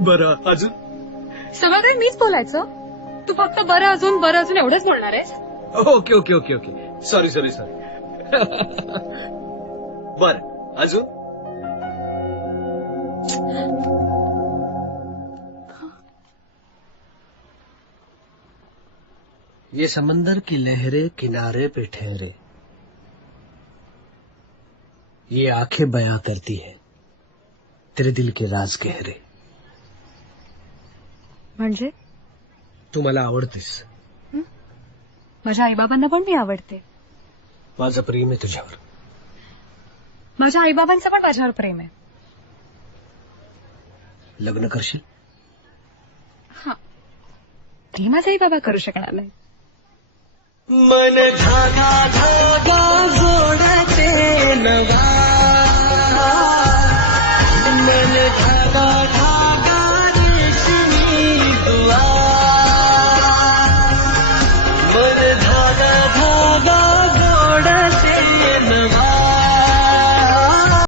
बरं अजून. सगळं काही मीच बोलायचं. तू फक्त बरं अजून एवढंच बोलणार आहेस. Okay okay okay okay. Sorry sorry sorry. बरं अजून. ये समंदर की लहरें किनारे पे ठहरे, ये आंखें बयां करती है तेरे दिल के राज गहरे. म्हणजे तू मला आवडतेस. माझ्या आईबाबांना पण मी आवडते. माझं प्रेम आहे तुझ्यावर. माझ्या आईबाबांचं पण माझ्यावर प्रेम आहे. लग्न करशील? हा, ते माझे आईबाबा करू शकणार नाही. मन धागा धागा जोडते नवा